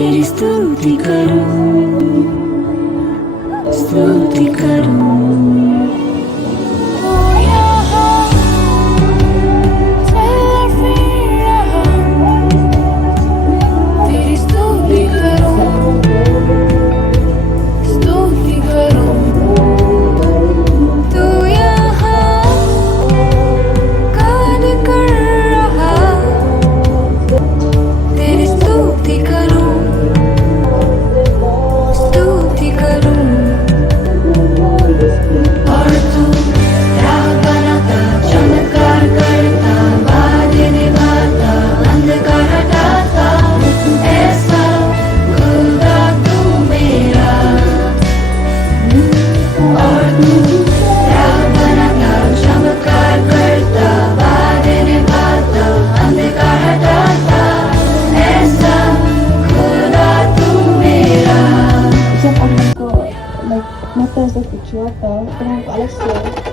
तेरी स्तुति करूं, स्तुति करूं। मत ऐसा कुछ हुआ था तो हमको अलग से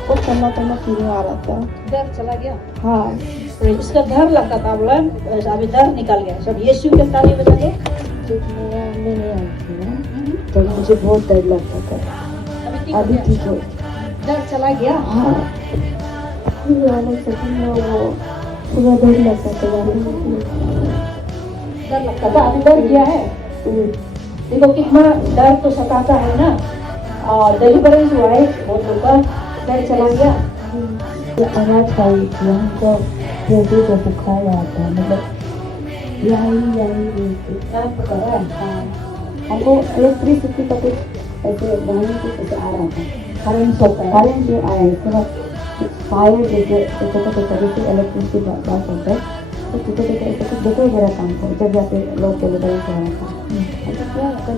वो करना फीलिंग आ रहा था। डर चला गया। हाँ, तो उसका डर लगता था, बोला अभी डर निकल गया। सब यीशु के ताली बजा दो। जब मेरा मैं नहीं आई थी ना तो मुझे बहुत डर लगता था। अभी ठीक है, डर चला गया। हाँ, फिर अलग से वो पूरा डर लगता था। डर लगता था, अभी डर गया है। देखो कितना डर तो सताता है ना। और डिलीवरेंस हुआ है, बहुत लोग का डर चला गया। आवाज आई थी हमको, जैसे जो बुखार आता है, मतलब यही हमको इलेक्ट्रिसिटी का कुछ ऐसे रहने की कुछ आ रहा था। करंट जो आया इसके बाद फायर जैसे छोटे इलेक्ट्रिसिटी बात होता है तो छोटे ऐसे कुछ देखो जरा काम को जब जाके लोग डिलीवरी कर रहा था।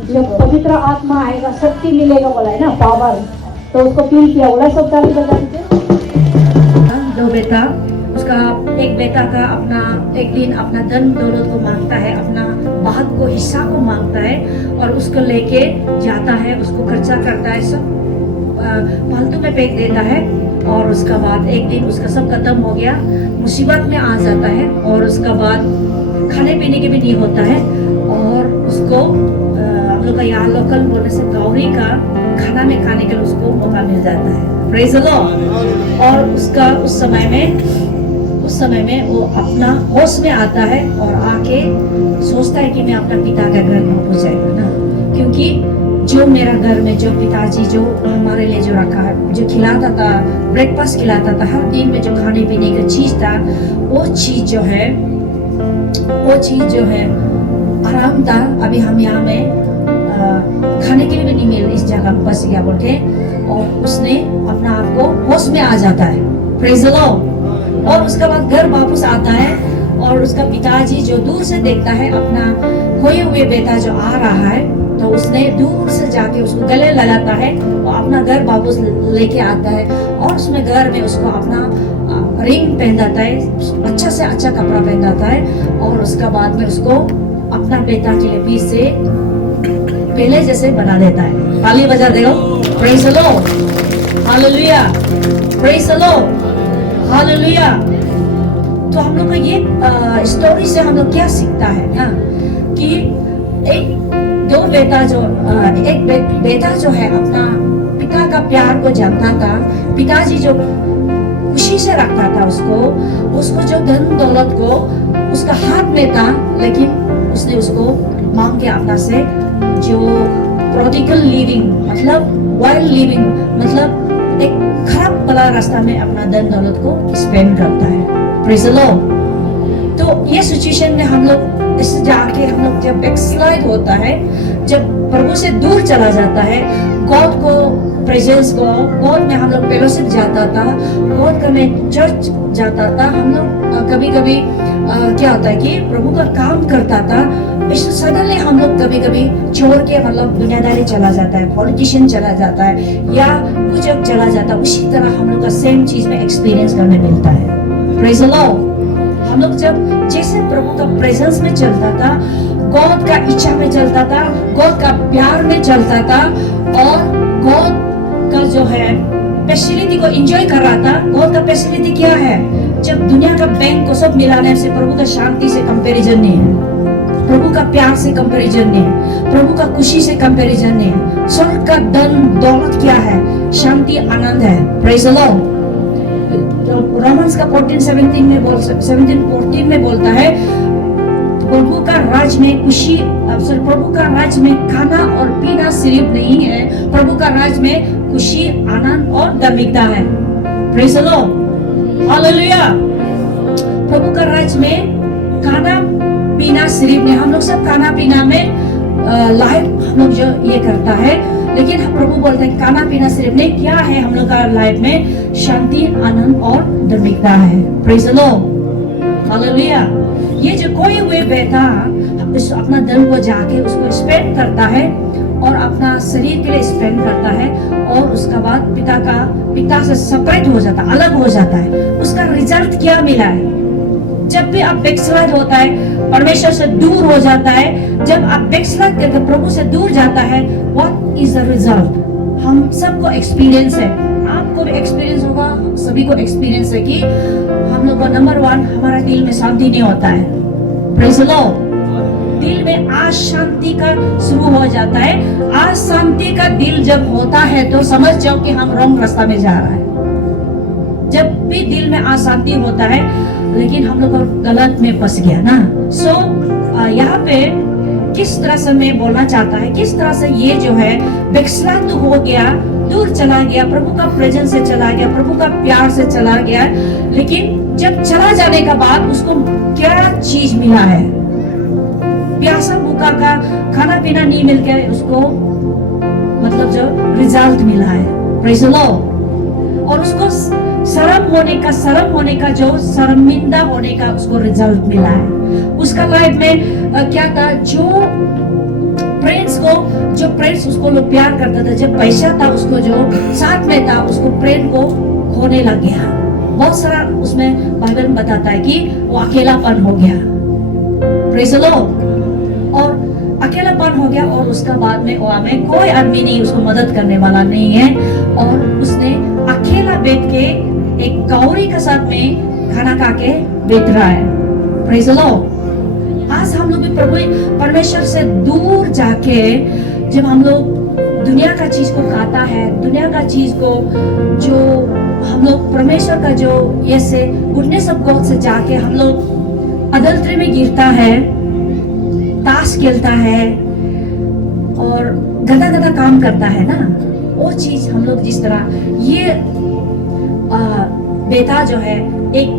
जब पवित्र आत्मा आएगा शक्ति मिलेगा बोला है ना, पावर, तो उसको फील किया। बोला सब ताली बजा दीजिए। दो बेटा, उसका एक बेटा का अपना एक दिन अपना धन दौलत को मांगता है, अपना बात को हिस्सा को मांगता है और उसको लेके जाता है, उसको खर्चा करता है, सब फालतू में फेंक देता है। और उसका बाद एक दिन उसका सब खत्म हो गया, मुसीबत में आ जाता है और उसका बाद खाने पीने के भी नहीं होता है। और उसको हम लोग का यहाँ लोकल बोलने से गौरी का खाना में खाने के लिए उसको मौका मिल जाता है। Praise the Lord. और उसका उस समय में वो अपना होश में आता है और आके सोचता है कि मैं अपना पिता का घर में पहुंच जाएगा ना, क्योंकि जो मेरा घर में जो पिताजी जो हमारे लिए जो रखा है, जो खिलाता था, ब्रेकफास्ट खिलाता था, हर दिन में जो खाने पीने का चीज था, वो चीज जो है आराम था। अभी हम यहाँ में खाने के लिए भी नहीं मिल रही, इस जगह में बस गया बोलते। और उसने अपना आप को होश में आ जाता है। Praise the Lord. और उसके बाद घर वापस आता है और उसका पिताजी जो दूर से देखता है अपना खोए हुए बेटा जो आ रहा है, तो उसने दूर से जाके उसको गले लगाता है और अपना घर वापस लेके आता है। और उसमें घर में उसको अपना रिंग पहनाता है, अच्छा से अच्छा कपड़ा पहनाता है। और उसका बाद में उसको अपना बेटा के लिए बीच से पहले जैसे बना देता है। ताली बजा देगा। Praise the Lord, hallelujah, praise the Lord, hallelujah. तो हम लोग का ये स्टोरी से हम लोग क्या सीखता है ना, कि एक बेटा जो है अपना पिता का प्यार को जानता था। पिताजी जो खुशी से रखता था उसको जो धन दौलत को उसका हाथ में था, लेकिन उसने उसको मांग के अपना से जो प्रोडिगल लिविंग मतलब वाइल्ड लिविंग मतलब एक खराब भला रास्ता में अपना धन दौलत को स्पेंड करता है। Praise the Lord. तो ये सिचुएशन में हम लोग इससे जाके हम लोग जब बैकस्लाइड होता है, जब प्रभु से दूर चला जाता है, गॉड को प्रेजेंस को, गॉड में हम लोग फेलोशिप जाता था, गॉड का में चर्च जाता था, हम लोग कभी कभी क्या होता है कि प्रभु का काम करता था, सडनली हम लोग कभी कभी छोड़ के मतलब दुनियादारी चला जाता है, पॉलिटिशियन चला जाता है या कुछ चला जाता है। उसी तरह हम लोग का सेम चीज में एक्सपीरियंस करने मिलता है। Praise the Lord. हम लोग जब जैसे प्रभु का प्रेजेंस में चलता था, गॉड का इच्छा में चलता था, गॉड का प्यार में चलता था और गॉड का जो है फैसिलिटी को एंजॉय कर रहा था। गॉड का फैसिलिटी क्या है? जब दुनिया का बैंक को सब मिलाने से प्रभु का शांति से कंपैरिजन नहीं है। प्रभु का प्यार से कंपैरिजन नहीं है, प्रभु का खुशी से कंपैरिजन नहीं है। स्वर्ग का धन दौलत क्या है? शांति, आनंद है। Praise the Lord. रोमन्स का 17:14 में बोलता है, प्रभु का राज में खुशी, प्रभु का राज में खाना और पीना सिर्फ नहीं है, प्रभु का राज में खुशी, आनंद और धार्मिकता है। Praise the Lord, hallelujah. प्रभु का राज में खाना पीना सिर्फ नहीं, हम लोग सब खाना पीना में लाइफ हम लोग जो ये करता है, लेकिन प्रभु बोलते हैं खाना पीना सिर्फ नहीं, क्या है हम लोग का लाइफ में? शांति, आनंद और धार्मिकता है। Praise the Lord, hallelujah. ये जो कोई हुए बेटा अपना धन को जाके उसको स्पेंड करता है और अपना शरीर के लिए स्पेंड करता है और उसका बाद पिता से सेपरेट हो जाता है, अलग हो जाता है, उसका रिजल्ट क्या मिला है? जब भी आप बैकस्लाइड होता है, परमेश्वर से दूर हो जाता है, जब आप बैकस्लाइड करके प्रभु से दूर जाता है, व्हाट इज द रिजल्ट? हम सबको एक्सपीरियंस है, आपको भी एक्सपीरियंस होगा, सभी को एक्सपीरियंस है कि हम लोग को नंबर 1 हमारा दिल में शांति नहीं होता है। Praise the Lord. दिल में अशांति का शुरू हो जाता है। अशांति का दिल जब होता है तो समझ जाओ कि हम रॉन्ग रास्ता में जा रहा है। जब भी दिल में अशांति होता है, लेकिन हम लोग गलत में फंस गया ना। सो यहाँ पे किस तरह से मैं बोलना चाहता है, किस तरह से ये जो है बैकस्लाइड हो गया, दूर चला गया, प्रभु का प्रेजेंस से चला गया, प्रभु का प्यार से चला गया, लेकिन जब चला जाने का बाद उसको क्या चीज मिला है? प्यासा भूखा का खाना पीना नहीं मिल के उसको मतलब जो रिजल्ट मिला है। Praise the Lord. और उसको शर्म होने का जो शर्मिंदा होने का उसको रिजल्ट मिला है। उसका लाइफ में क्या था? जो फ्रेंड्स उसको लोग प्यार करता था, जब पैसा था उसको जो साथ में था उसको फ्रेंड को खोने लग गया। बहुत सारा उसमें बाइबल में बताता है कि वो अकेलापन हो गया। Praise the Lord. और अकेलापन हो गया और उसका बाद में वहां में कोई आदमी नहीं, उसको मदद करने वाला नहीं है, और उसने अकेला बैठ के एक कौड़ी के साथ में खाना खा के बैठ रहा है। Praise the Lord. आज हम लोग भी प्रभु परमेश्वर से दूर जाके जब हम लोग दुनिया का चीज को खाता है, दुनिया का चीज को जो हम लोग परमेश्वर का जो ये से गुडनेस ऑफ गॉड से जाके हम लोग अडल्ट्री में गिरता है, ताश खेलता है और गंदा काम करता है ना, वो चीज हम लोग जिस तरह ये बेटा जो है एक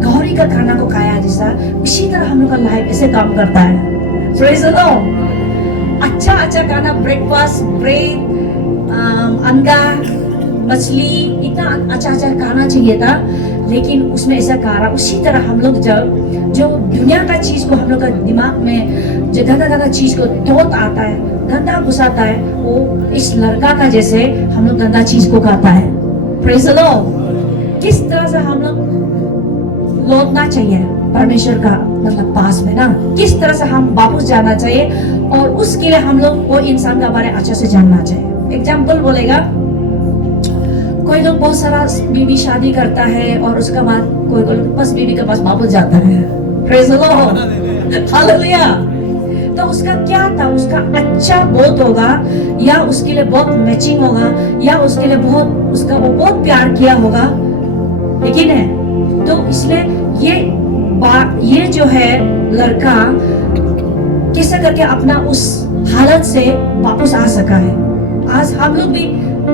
गौरी का खाना को खाया जैसा, इसी तरह हम लोग का लाइफ ऐसे काम करता है। Praise the Lord. अच्छा खाना, ब्रेकफास्ट, ब्रेड, अंडा, मछली, इतना अच्छा खाना चाहिए था, लेकिन उसमें ऐसा कहा। उसी तरह हम लोग जब जो दुनिया का चीज को हम लोग का दिमाग में जो गंदा चीज को थॉट आता है, गंदा घुसाता है, वो इस लड़का का जैसे हम लोग गंदा चीज को खाता है। Praise the Lord. किस तरह से हम लोग लौटना चाहिए परमेश्वर का मतलब पास में ना, किस तरह से हम वापस जाना चाहिए, और उसके लिए हम लोग वो इंसान का बारे अच्छे से जानना चाहिए। एग्जाम्पल बोलेगा, कोई लोग बहुत सारा बीवी शादी करता है और उसके बाद कोई लोग बस बीवी के पास वापस जाता है। Praise the Lord, hallelujah. तो उसका क्या था? उसका अच्छा बहुत होगा, या उसके लिए बहुत मैचिंग होगा, या उसके लिए बहुत उसका वो बहुत प्यार किया होगा, लेकिन है तो इसलिए ये जो है लड़का कैसे करके अपना उस हालत से वापस आ सका है। आज हम लोग भी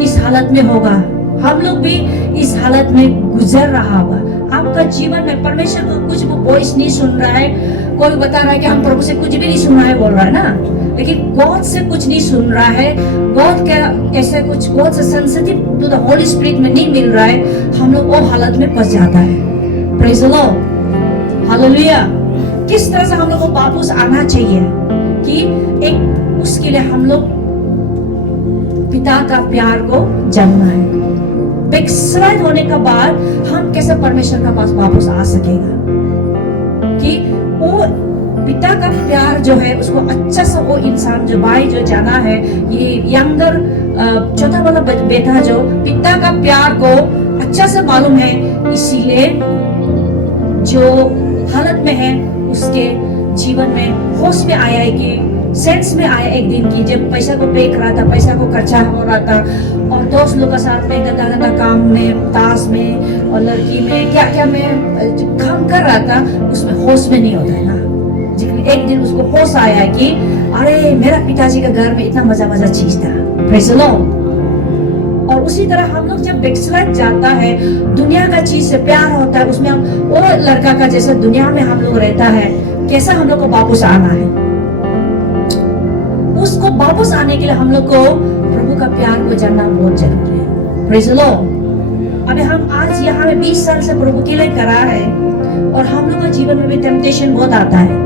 इस हालत में होगा, हम लोग भी इस हालत में गुजर रहा होगा। आपका जीवन में परमेश्वर को कुछ वॉइस नहीं सुन रहा है, कोई बता रहा है कि हम प्रभु से कुछ भी नहीं सुन रहा है, बोल रहा है ना, लेकिन गॉड से कुछ नहीं सुन रहा है, गॉड का ऐसे कुछ गॉड से sensitive to the Holy Spirit में नहीं मिल रहा है, हम लोग वो हालत में फंस जाता है। Praise the Lord, hallelujah. किस तरह से हम लोग को वापस आना चाहिए कि एक उसके लिए हम लोग पिता का प्यार को जानना है। बैकस्लाइड होने के बाद हम कैसे परमेश्वर का पास वापस आ सकेगा, कि वो पिता का प्यार जो है उसको अच्छा सा वो इंसान जो भाई जो जाना है, ये यंगर छोटा वाला बेटा जो पिता का प्यार को अच्छा से मालूम है, इसीलिए जो हालत में है उसके जीवन में होश में आया है कि सेंस में आया एक दिन की जब पैसा को पे कर रहा था, पैसा को खर्चा हो रहा था और दोस्त लोग के साथ में गंदा गंदा काम में, ताश में और लड़की में क्या क्या में काम कर रहा था, उसमें होश में नहीं होता है ना। लेकिन एक दिन उसको होश आया है कि अरे मेरा पिताजी का घर में इतना मजा मजा चीज था। Praise the Lord. और उसी तरह हम लोग जब बैकस्लाइड जाता है, दुनिया का चीज से प्यार होता है, उसमें हम वो लड़का का जैसे दुनिया में हम लोग रहता है, कैसा हम लोग को वापस आना है, उसको वापस आने के लिए हम लोग को प्रभु का प्यार को जानना बहुत जरूरी है। Praise the Lord. अभी हम आज यहाँ में 20 साल से प्रभु के लिए करा है और हम लोग के जीवन में भी टेम्पटेशन बहुत आता है।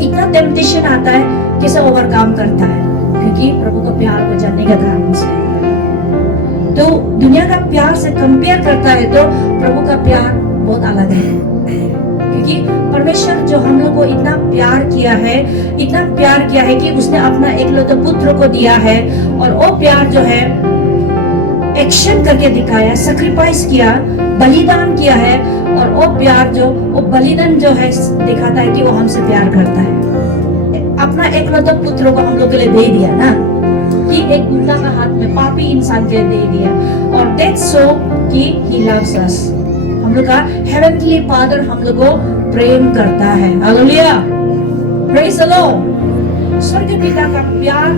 इतना टेम्पटेशन आता है कैसे ओवरकम करता है, क्योंकि प्रभु का प्यार को जानने का कारण से। तो दुनिया का प्यार से कंपेयर करता है तो प्रभु का प्यार बहुत अलग है, क्योंकि परमेश्वर जो हम लोग को इतना प्यार किया है, इतना प्यार किया है कि उसने अपना एकलौते पुत्र को दिया है और वो प्यार जो है एक्शन करके दिखाया, सैक्रिफाइस किया, बलिदान किया है। और वो प्यार जो वो बलिदान जो है दिखाता है कि वो हमसे प्यार करता है। अपना एकलौते पुत्र को हम लोग के लिए दे दिया ना, कि एक गुंडा का हाथ में पापी इंसान के लिए दे दिया। और दैट्स सो कि ही लव्स अस। हम लोग का हेवनली फादर हम लोग को प्रेम करता है। Hallelujah, praise the Lord. स्वर्ग पिता का प्यार,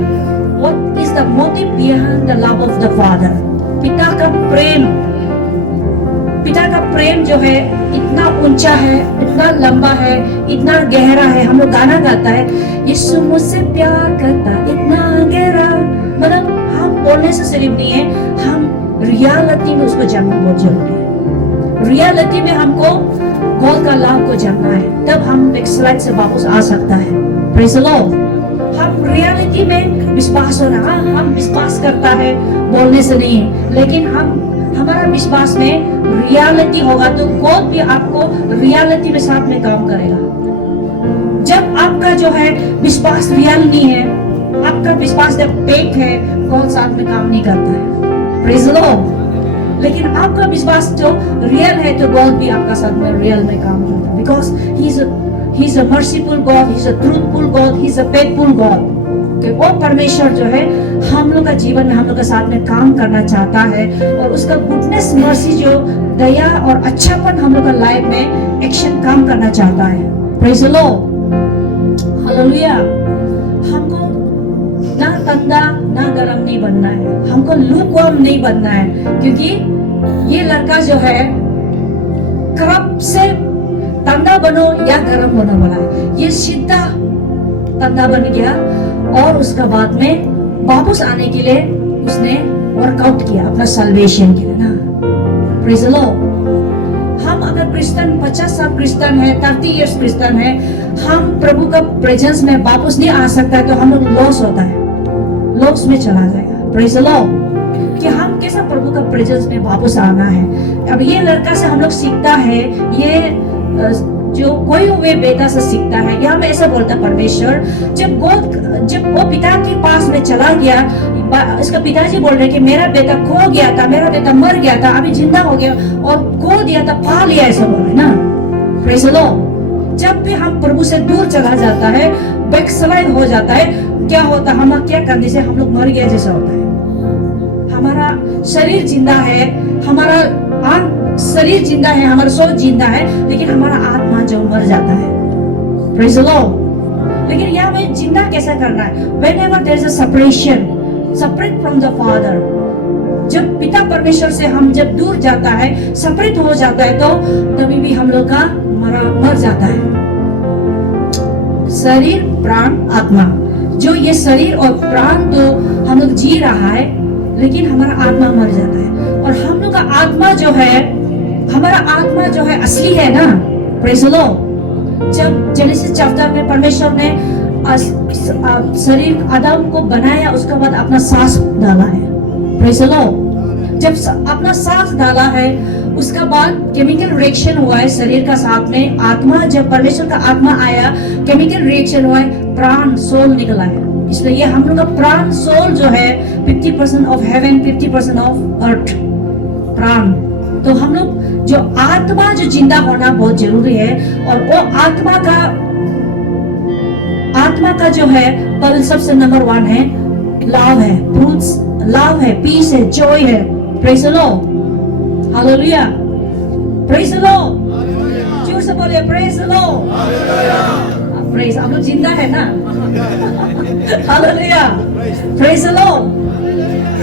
what is the motive behind the love of the father. पिता का प्रेम, पिता का प्रेम जो है इतना ऊंचा है, इतना लंबा है, इतना गहरा है। हम लोग गाना गाता है, यीशु मुझसे प्यार करता इतना गहरा। मतलब हम बोलने से सिर्फ नहीं है, हम रियलिटी में उसको जानना बहुत जरूरी है। रियलिटी में हमको गॉड का लव को जानना है, तब हम बैकस्लाइड से वापस आ सकता है। Praise the Lord. हम रियलिटी में विश्वास हो रहा, हम विश्वास करता है बोलने से नहीं, लेकिन हमारा विश्वास में रियलिटी होगा तो गॉड भी आपको रियलिटी में साथ में काम करेगा। जब आपका जो है विश्वास रियल नहीं है, आपका विश्वास जब फेक है, गॉड साथ में काम नहीं करता है। Praise the Lord. लेकिन आपका विश्वास जो रियल है तो गॉड भी आपका साथ में रियल में काम करता है, because he is a merciful God, he is a truthful God, he is a faithful God. वो परमेश्वर जो है हम लोग का जीवन में हम लोग के साथ में काम करना चाहता है, और उसका गुडनेस, मर्सी जो दया और अच्छापन हम लोग का लाइफ में एक्शन काम करना चाहता है। Praise the Lord. हालेलुया। हमको ना ठंडा ना गरम नहीं बनना है, हमको लूकवार्म नहीं बनना है, क्योंकि ये लड़का जो है कब से ठंडा बनो या गरम बनो बोला है, ये सीधा ठंडा बन गया और उसका बाद में वापस आने के लिए उसने वर्कआउट किया अपना सल्वेशन के लिए ना। Praise the Lord. हम अगर क्रिश्चियन 50 साल क्रिश्चियन है, 30 इयर्स क्रिश्चियन है, हम प्रभु का प्रेजेंस में वापस नहीं आ सकता है तो हम लोग लॉस होता है, लॉस में चला जाएगा। Praise the Lord. कि हम कैसा प्रभु का प्रेजेंस में वापस आना है। अब ये लड़का से हम लोग सीखता है, ये जो कोई हुए बेटा से सीखता है। यहाँ में ऐसा बोलता परमेश्वर, जब वो पिता के पास में चला गया, इसका पिताजी बोल रहे कि मेरा बेटा खो गया था, मेरा बेटा मर गया था, अभी जिंदा हो गया, और खो दिया था, पा लिया, ऐसा बोल रहे ना। Praise the Lord. जब भी हम प्रभु से दूर चला जाता है, बैकस्लाइड हो जाता है, क्या होता है, हम क्या करने से हम लोग मर गया जैसा होता है। हमारा शरीर जिंदा है, हमारा शरीर जिंदा है, हमारा सोच जिंदा है, लेकिन हमारा आत्मा जो मर जाता है। Praise the Lord. लेकिन यहाँ में जिंदा कैसा करना है? Whenever there is a separation, separate from the Father, जब पिता परमेश्वर से हम जब दूर जाता है, सेपरेट हो जाता है, तो तभी भी हम लोग का मर जाता है। शरीर, प्राण, आत्मा। जो ये शरीर और प्राण तो हम लोग जी रहा है, लेकिन हमारा आत्मा मर जाता है। और हम लोग का आत्मा जो है, हमारा आत्मा जो है असली है ना। Praise the Lord. जब जेनेसिस चैप्टर में परमेश्वर ने शरीर आदम को बनाया, उसके बाद अपना सांस डाला है। Praise the Lord. जब अपना सांस डाला है, उसका बाद केमिकल रिएक्शन हुआ है शरीर का साथ में। आत्मा, जब परमेश्वर का आत्मा आया, केमिकल रिएक्शन हुआ है, प्राण, सोल निकला है। इसलिए ये हम लोग का प्राण, सोल जो है 50% ऑफ हेवन, 50% ऑफ अर्थ, प्राण। तो हम लोग जो आत्मा जो जिंदा होना बहुत जरूरी है। और वो आत्मा का जो है पल सबसे नंबर 1 है लव है, फ्रूट्स लव है, पीस है, जॉय है। Praise the Lord, hallelujah, praise the Lord, जोर से बोलिए प्रेज द लॉर्ड। प्रेज, आप लोग जिंदा है ना? Hallelujah, praise the Lord.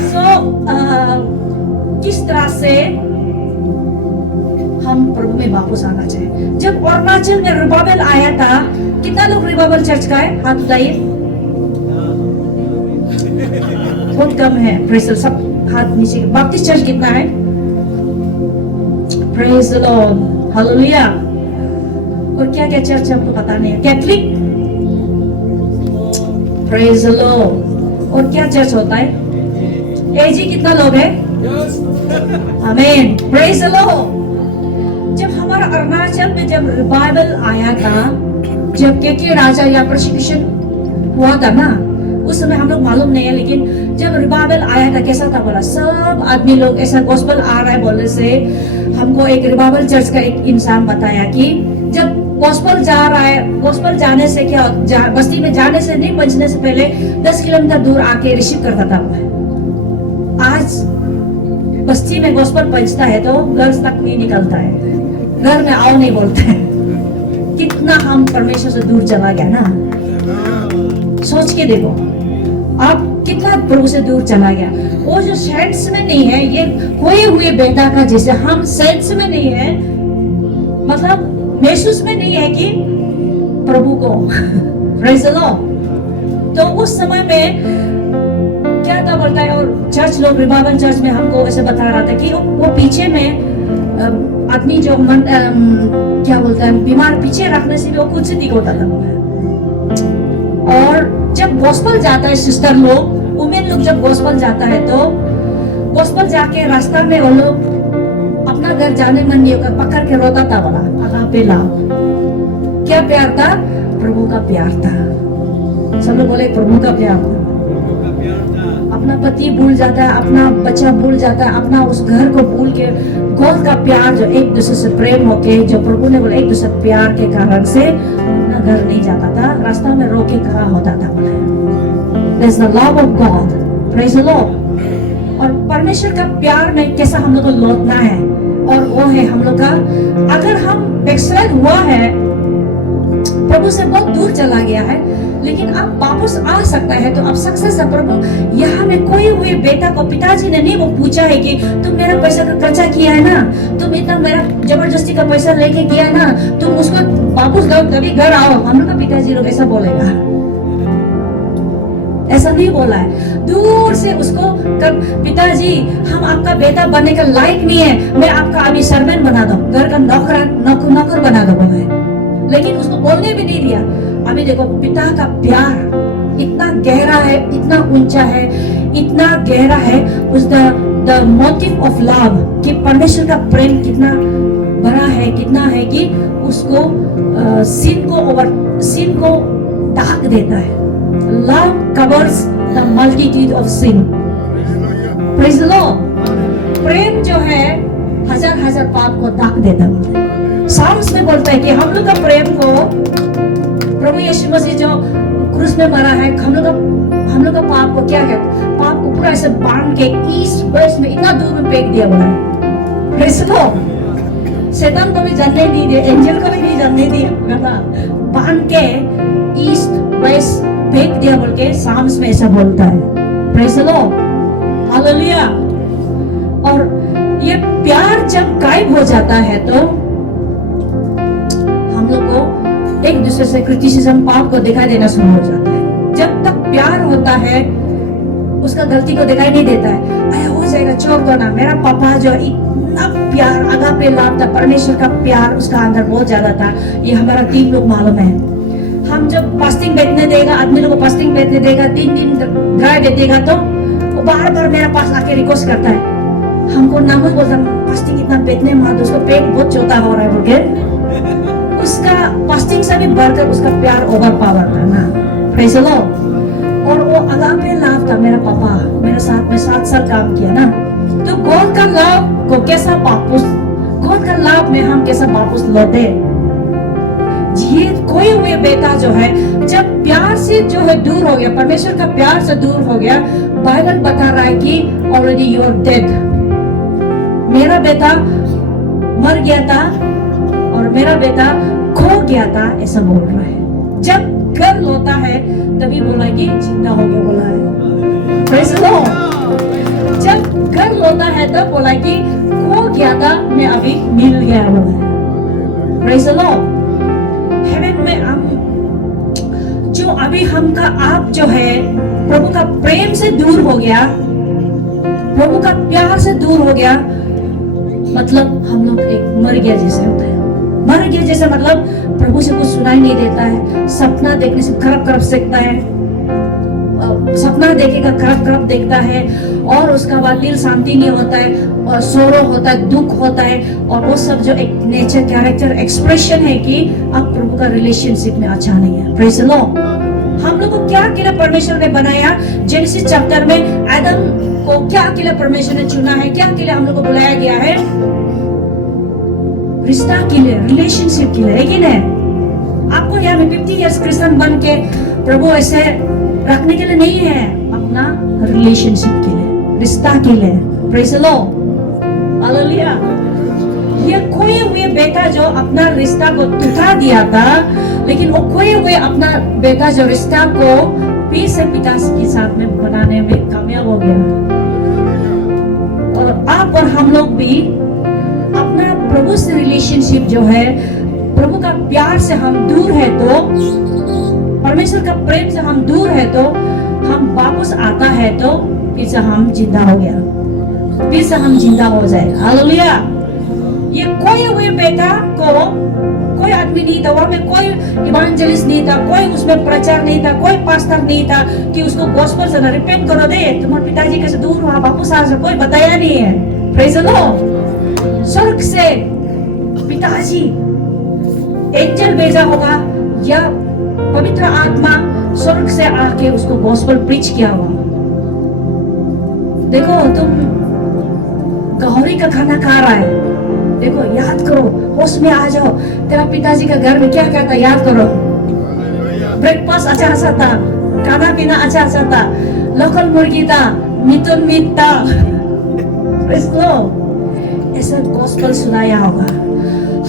So किस तरह से हम प्रभु में वापस आना चाहिए? जब अरुणाचल में रिवाइवल आया था, कितना लोग रिवाइवल चर्च का है? हाथ उठाइए। बहुत कम है। प्रेज, सब हाथ नीचे। बैप्टिस्ट चर्च कितना है? Praise the Lord, hallelujah. और क्या क्या चर्च हमको पता नहीं है? Catholic, praise the Lord. और क्या चर्च होता है? एजी कितना लोग है? आमीन, प्रेज द लॉर्ड। जब हमारा अरुणाचल में जब रिवाइवल आया था, जब के राजा या प्रोसिक्यूशन हुआ था ना, उस समय हम लोग मालूम नहीं है, लेकिन जब रिवाइवल आया था कैसा था बोला, सब आदमी लोग ऐसा गॉस्पेल आ रहा है बोलने से हमको एक रिवाइवल चर्च का एक इंसान बताया कि जब गॉस्पेल जा रहा है, गॉस्पेल जाने से क्या बस्ती में जाने से नहीं, पहुंचने से पहले 10 किलोमीटर दूर आके रिसीव करता था। आज बस्ती में गॉस्पेल पहुंचता है तो घर तक नहीं निकलता है, घर में आओ नहीं बोलते हैं। कितना हम परमेश्वर से दूर चला गया ना। सोच के देखो आप कितना प्रभु से दूर चला गया। वो जो सेंस में नहीं है, ये खोए हुए बेटा का जैसे हम सेंस में नहीं है, मतलब महसूस में नहीं है कि प्रभु को प्रेज द लॉर्ड। तो उस समय में क्या था बोलता है, और चर्च लोग रिवाइवल चर्च में हमको ऐसे बता रहा था कि वो पीछे में आदमी जो क्या बोलता है, बीमार पीछे रखने से भी वो खुद से ठीक होता था। और जब गॉस्पेल जाता है, सिस्टर लोग, वुमेन लोग जब गॉस्पेल जाता है तो गॉस्पेल जाके रास्ता में वो लोग अपना घर जाने मन नहीं होगा, पकड़ के रोता था बोला, अल्लाह पे लाओ। क्या प्यार था? प्रभु का प्यार था। सब लोग बोले प्रभु का प्यार था। अपना पति भूल जाता है, अपना बच्चा भूल जाता है, अपना उस घर को भूल के गॉड का प्यार जो एक दूसरे से प्रेम होके, जो प्रभु ने बोला एक दूसरे प्यार के कारण से अपना घर नहीं जाता था, रास्ता में रोके खड़ा होता था। That's the love of God. Praise the Lord. और परमेश्वर का प्यार में कैसा हम लोग को लौटना है, और वो है हम लोग का, अगर हम बैकस्लाइड हुआ है, प्रभु से बहुत दूर चला गया है, लेकिन अब वापस आ सकता है, तो अब सक्सेस है। प्रभु यहाँ में कोई हुए बेटा को पिताजी ने नहीं वो पूछा है कि तुम मेरा पैसा का खर्चा किया है ना, तुम इतना मेरा जबरदस्ती का पैसा लेके किया है ना, तुम उसको वापस लो, कभी घर आओ। हम लोग का पिताजी लोग ऐसा बोलेगा? ऐसा नहीं बोला है। दूर से उसको पिताजी हम आपका बेटा बनने का लायक नहीं है, मैं आपका अभी सर्वेंट बना दो, घर का नौकर बना दो बोला है। लेकिन उसको बोलने भी नहीं दिया। अभी देखो पिता का प्यार इतना गहरा है, इतना ऊंचा है, इतना गहरा है। उस द मोटिव ऑफ लव कि परमेश्वर का प्रेम कितना बड़ा है, कितना है कि उसको सिन को ढक देता है। Love covers the multitude of sin. Praise the Lord. प्रेम जो है हजार पाप को ढक देता है। साम्स में बोलता है कि हम लोग का प्रेम को प्रभु यीशु मसीह जो क्रूस में मरा है, हम लोग का पाप को क्या कहते, पाप को पूरा ऐसे बांध के ईस्ट वेस्ट में इतना दूर में फेंक दिया बोला है। Praise the Lord. शैतान को भी जानने नहीं दिया, एंजल को भी नहीं जानने दिया, बांध के ईस्ट वेस्ट फेंक दिया बोल के साम्स में ऐसा बोलता है। Praise the Lord, hallelujah. और ये प्यार जब गायब हो जाता है तो हम लोग को एक दूसरे से क्रिटिसिज्म, पाप को दिखाई देना शुरू हो जाता है। जब तक प्यार होता है उसका गलती को दिखाई नहीं देता है। अरे हो जाएगा, छोड़ दो ना। मेरा पापा जो इतना प्यार, अगापे लाभ था, परमेश्वर का प्यार उसका अंदर बहुत ज्यादा था। ये हमारा 3 लोग मालूम है। हम जब फास्टिंग बैठने देगा, आदमी लोग को फास्टिंग बैठने देगा, 3 दिन ड्राई बैठेगा, तो वो बार बार मेरे पास आके रिक्वेस्ट करता है। हमको नाम बोलता, फास्टिंग इतना बैठने मार, उसको पेट बहुत छोटा हो रहा है बोल के। उसका फास्टिंग से भी बढ़कर उसका प्यार ओवर पावर था ना। Praise the Lord. और वो अगापे लव था। मेरा पापा मेरे साथ में 7 साल काम किया ना। तो गॉड का लव को कैसा वापस, गॉड का जैसा वापस लौटे। ये खोए हुए बेटा जो है जब प्यार से जो है दूर हो गया, परमेश्वर का प्यार से दूर हो गया, बाइबल बता रहा है कि ऑलरेडी यू आर डेड। मेरा बेटा मर गया था और मेरा बेटा खो गया था, ऐसा बोल रहा है। जब घर लौटा है तभी बोला कि जिंदा हो गया, बोला है। Praise the Lord. जब घर लौटा है तब बोला कि खो गया था, मैं अभी मिल गया, बोला है। Praise the Lord. हेवन में हम जो अभी हमका आप जो है प्रभु का प्रेम से दूर हो गया, प्रभु का प्यार से दूर हो गया, मतलब हम लोग एक मर गया जैसे होता है। मर गया जैसे मतलब प्रभु से कुछ सुनाई नहीं देता है, सपना देखने से खरब खरब सीखता है, सपना देखेगा खरब खरब देखता है, और उसका बाद दिल शांति नहीं होता है, और सोरो होता है, दुख होता है, और वो सब जो एक नेचर कैरेक्टर एक्सप्रेशन है कि अब प्रभु का रिलेशनशिप में अच्छा नहीं है। Praise the Lord. हम लोग को क्या अकेला परमेश्वर ने बनाया? जेनेसिस चैप्टर में आदम को क्या अकेला परमेश्वर ने चुना है? क्या अकेला हम लोग को बुलाया गया है? रिश्ता के लिए, रिलेशनशिप के लिए, है कि नहीं? आपको यहाँ में 50 इयर्स क्रिश्चियन बन के प्रभु ऐसे रखने के लिए नहीं है, अपना रिलेशनशिप के लिए, रिश्ता के लिए। Praise the Lord. हालेलुया। ये खोए हुए बेटा जो अपना रिश्ता को टूटा दिया था, लेकिन वो खोए हुए अपना बेटा जो रिश्ता को फिर से पिता के साथ में बनाने में कामयाब हो गया। और आप और हम लोग भी अपना प्रभु से रिलेशनशिप जो है, प्रभु का प्यार से हम दूर है तो, परमेश्वर का प्रेम से हम दूर है तो, हम वापस आता है तो फिर से हम जिंदा हो गया, फिर से हम जिंदा हो जाए। हालेलुया। ये खोए हुए बेटा को कोई आदमी नहीं था, वहां में कोई इवांजेलिस्ट नहीं था, कोई उसमें प्रचार नहीं था, कोई पास्टर नहीं था कि उसको गॉस्पेल से ना रिपेंट करो दे, तुम्हारे पिताजी कैसे दूर हुआ वापस आ जाओ, कोई बताया नहीं है। Praise the Lord. स्वर्ग से पिताजी एंजल भेजा होगा या पवित्र आत्मा स्वर्ग से आके उसको गॉस्पेल प्रीच किया होगा। देखो तुम गहरी का खाना खा रहा है, देखो याद करो, होश में आ जाओ, तेरा पिताजी का घर में क्या क्या था याद करो। ब्रेकफास्ट अच्छा था, खाना पीना अच्छा था, लोकल मुर्गी था, मिथुन मीट था। ऐसा गॉस्पेल सुनाया होगा।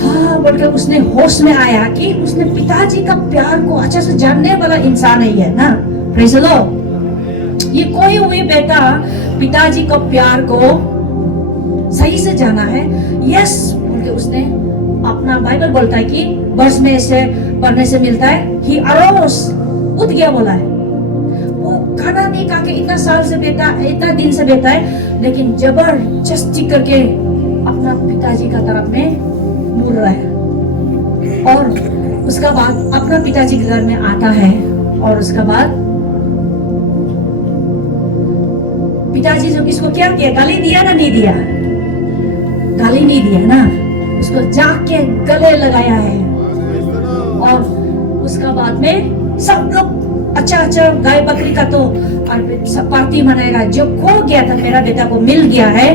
हाँ, बोलकर उसने होश में आया कि उसने पिताजी का प्यार को अच्छा से जानने वाला इंसान ही है ना। Praise the Lord. ये कोई हुई बेटा पिताजी को प्यार को सही से जाना है। यस, बोलकर उसने अपना, बाइबल बोलता है कि वर्ष में से पढ़ने से मिलता है, ही अरोस, उठ गया बोला है। वो खाना नहीं खा के इतना साल से बेटा, इतना दिन से बेटा है, लेकिन जबरदस्ती करके अपना पिताजी का तरफ में मुड़ रहा है, और उसका बाद अपना पिताजी के घर में आता है, और उसका बाद पिताजी जो किसको क्या किया, गाली दिया ना नहीं दिया? गाली नहीं दिया ना, उसको जाके गले लगाया है, और उसका बाद में सब लोग अच्छा गाय बकरी का तो पार्टी मनाएगा। जो खो गया था मेरा बेटा को मिल गया है,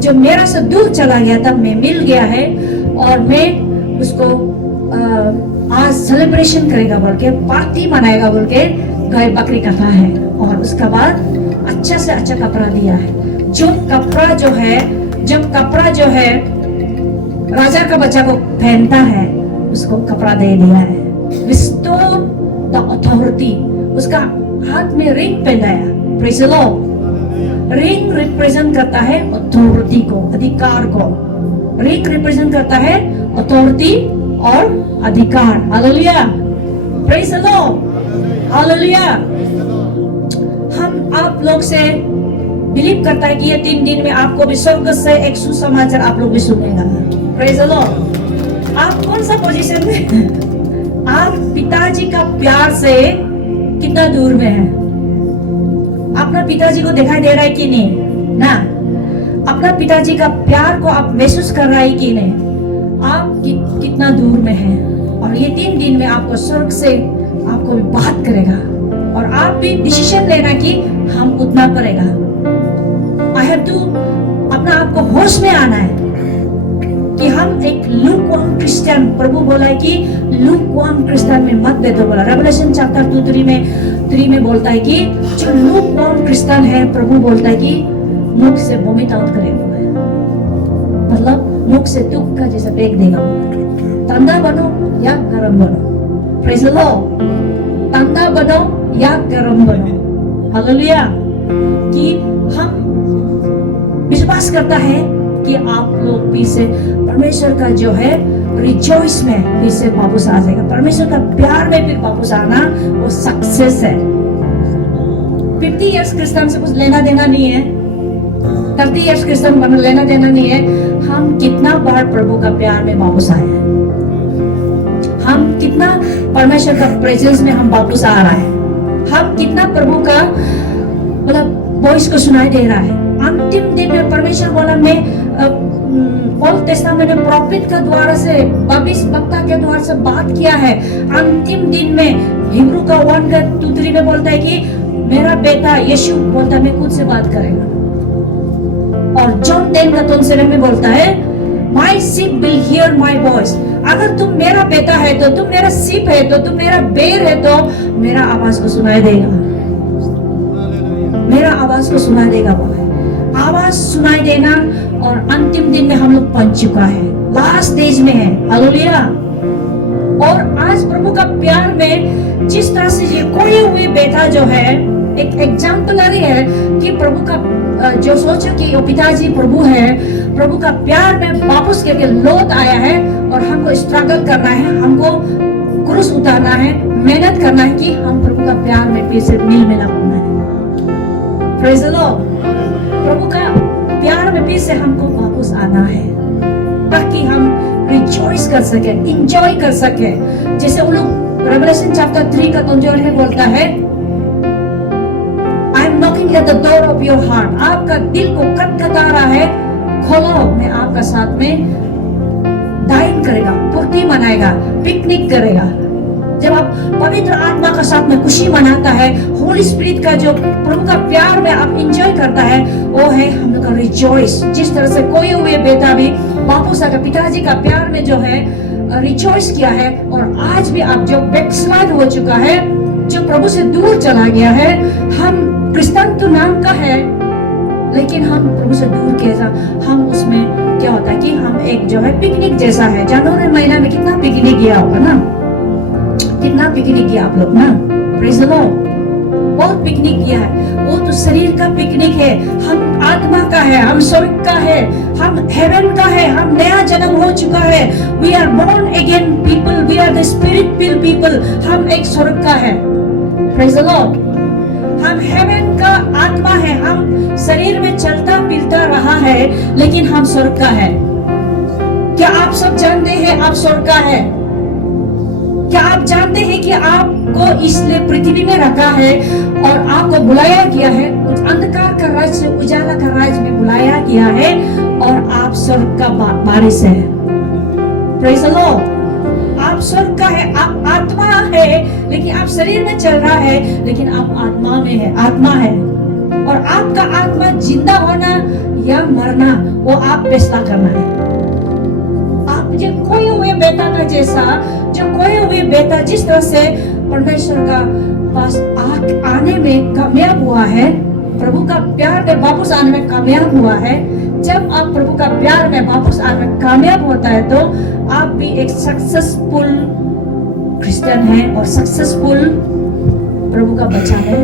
जो मेरा से दूर चला गया था मैं मिल गया है, और मैं उसको आज सेलिब्रेशन करेगा बोल के, पार्टी मनाएगा बोल के गाय बकरी कथा है। और उसका बाद अच्छा से अच्छा कपड़ा दिया है। जो कपड़ा जो है राजा का बच्चा को पहनता है, उसको कपड़ा दे दिया है। रिस्टोर द अथॉरिटी, उसका हाथ में रिंग पहनाया। Praise the Lord. Ring represent करता है अथॉरिटी को, अधिकार को। रिंग रिप्रेजेंट करता है अथॉरिटी और अधिकार। Hallelujah. Praise the Lord. Hallelujah. हम आप लोग से बिलीव करता है कि ये 3 दिन में आपको भी स्वर्ग से एक सुसमाचार आप लोग भी सुनेगा। Praise the Lord. आप कौन सा पोजीशन में? आप पिताजी का प्यार से कितना दूर में है? अपना पिताजी को दिखाई दे रहा है कि नहीं ना? अपना पिताजी का प्यार को आप महसूस कर रहा है कि नहीं? आप कितना दूर में है? और ये 3 दिन में आपको स्वर्ग से आपको भी बात करेगा, और आप भी डिसीजन लेना कि हम उतना पड़ेगा। आई हैव टू अपना आपको होश में आना है कि कि हम एक लूकवार्म क्रिश्चियन, प्रभु बोला है कि लूकवार्म क्रिश्चियन में मत बैठो बोला। रेवलेशन चैप्टर 2:3 में बोलता है कि जो लूकवार्म क्रिश्चियन है, प्रभु बोलता है कि मुख से वोमिट आउट करेगा, मतलब मुख से दुख का जैसा फेंक देगा। ठंडा बनो या गर्म बनो, प्रेज़ द लॉर्ड, ठंडा बनो या गर्म बनो, हालेलुया। कि हम विश्वास करता है कि आप लोग भी से परमेश्वर का जो है रिजॉइस में फिर से वापस आ जाएगा। परमेश्वर का प्यार में फिर वापस आना वो सक्सेस है। 50 इयर्स क्रिश्चियन से कुछ लेना देना नहीं है, 30 इयर्स क्रिश्चियन बना लेना देना नहीं है। हम कितना बार प्रभु का प्यार में वापस आए हैं, हम कितना परमेश्वर का प्रेजेंस में हम वापस आ रहा है, हम कितना प्रभु का मतलब वॉइस को सुनाई दे रहा है। अंतिम दिन में परमेश्वर बोला, मैं ओल्ड टेस्टामेंट में प्रॉफिट के द्वारा से, भविष्यवक्ता के द्वारा से बात किया है। अंतिम दिन में हिब्रू का 1:2-3 में बोलता है कि मेरा बेटा यीशु बोलता है मैं खुद से बात करेगा। और जॉन 10:7 में बोलता है माई sheep will hear my voice। अगर तुम मेरा बेटा है तो, तुम मेरा sheep है तो, तुम मेरा बेर है तो मेरा आवाज को सुनाई देगा, मेरा आवाज को सुनाई देगा। वो है आवाज सुनाई देना। और अंतिम दिन में हम लोग पहुंच चुका है, लास्ट स्टेज में है, हालेलुया। और आज प्रभु का प्यार में जिस तरह से ये खोए हुए बेटा जो है एक एग्जाम्पलरी है कि प्रभु का जो सोचो कि वो पिताजी प्रभु है, प्रभु का प्यार में वापस करके लौट आया है। और हमको स्ट्रगल करना है, हमको क्रूस उतारना है, मेहनत करना है कि हम प्रभु का प्यार में फिर से मिल मिला होना है। Praise the Lord. प्रभु का प्यार में फिर से हमको वापस आना है ताकि हम रिजॉइस कर सके, इंजॉय कर सके। जैसे वो लोग रेवलेशन चैप्टर 3 का 3 में बोलता है, I am knocking at the door of your heart. आपका दिल को खटखटा रहा है, खोलो, मैं आपका साथ में डाइन करेगा, पूर्ति मनाएगा, पिकनिक करेगा। जब आप पवित्र आत्मा का साथ में खुशी मनाता है, होली स्पिरिट का जो प्रभु का प्यार में आप एंजॉय करता है, वो है हम लोग का रिजॉइस। जिस तरह से कोई हुए बेटा भी वापस आकर पिताजी का प्यार में जो है रिजॉइस किया है। और आज भी आप जो बैकस्लाइड हो चुका है, जो प्रभु से दूर चला गया है, हम क्रिश्चियन तो नाम का है लेकिन हम प्रभु से दूर कैसा, हम उसमें क्या होता है कि हम एक जो है पिकनिक जैसा है। जनवरी महीना में कितना पिकनिक किया होगा ना, कितना पिकनिक किया आप लोग ना, प्रेज़ द लॉर्ड। बहुत पिकनिक किया है, वो तो शरीर का पिकनिक है। हम आत्मा का है, हम स्वर्ग का है, हम हेवन का है, हम नया जन्म हो चुका है। We are born again people, we are the spirit filled people. हम एक स्वर्ग का है, प्रेज़ द लॉर्ड। हम हेवन का आत्मा है, हम शरीर में चलता फिरता रहा है लेकिन हम स्वर्ग का है। क्या आप सब जानते हैं आप स्वर्ग का है? क्या आप जानते हैं कि आपको इसलिए पृथ्वी में रखा है और आपको बुलाया गया है, अंधकार का राज्य से उजाला का राज्य में बुलाया गया है और आप स्वर्ग का वारिस है। Praise the Lord. आप स्वर्ग का है, आप आत्मा है लेकिन आप शरीर में चल रहा है लेकिन आप आत्मा में है, आत्मा है। और आपका आत्मा जिंदा होना या मरना वो आप फैसला करना है। आप जो खोए हुए बेटा का जैसा, जो खोए हुए बेटा जिस तरह से परमेश्वर का पास आने में कामयाब हुआ है, प्रभु का प्यार में वापस आने में कामयाब हुआ है। जब आप प्रभु का प्यार में वापस आने में कामयाब होता है तो आप भी एक सक्सेसफुल क्रिश्चियन है और सक्सेसफुल प्रभु का बच्चा है।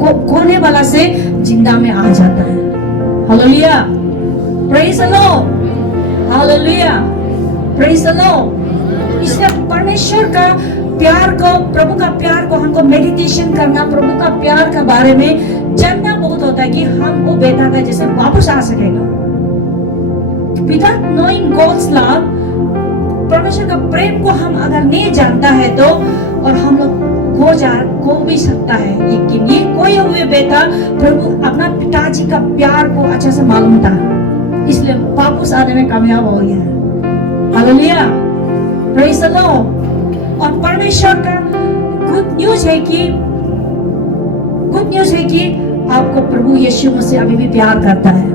आप खोने वाला से जिंदा में आ जाता है। Hallelujah, praise the Lord, hallelujah, praise the Lord. इसलिए परमेश्वर का प्यार को, प्रभु का प्यार को हमको मेडिटेशन करना, प्रभु का प्यार के बारे में जानना बहुत होता है कि हम वो बेटा का जैसे वापस आ सकेगा। Without knowing God's love, परमेश्वर का प्रेम को हम अगर नहीं जानता है तो, और हम लोग खो भी सकता है। लेकिन ये कोई हुए बेटा प्रभु अपना पिताजी का प्यार को अच्छा से मालूम था, इसलिए वापस आने में कामयाब हो गया है। Hallelujah, praise the Lord. और परमेश्वर का गुड न्यूज है कि आपको प्रभु यीशु मसीह अभी भी प्यार करता है।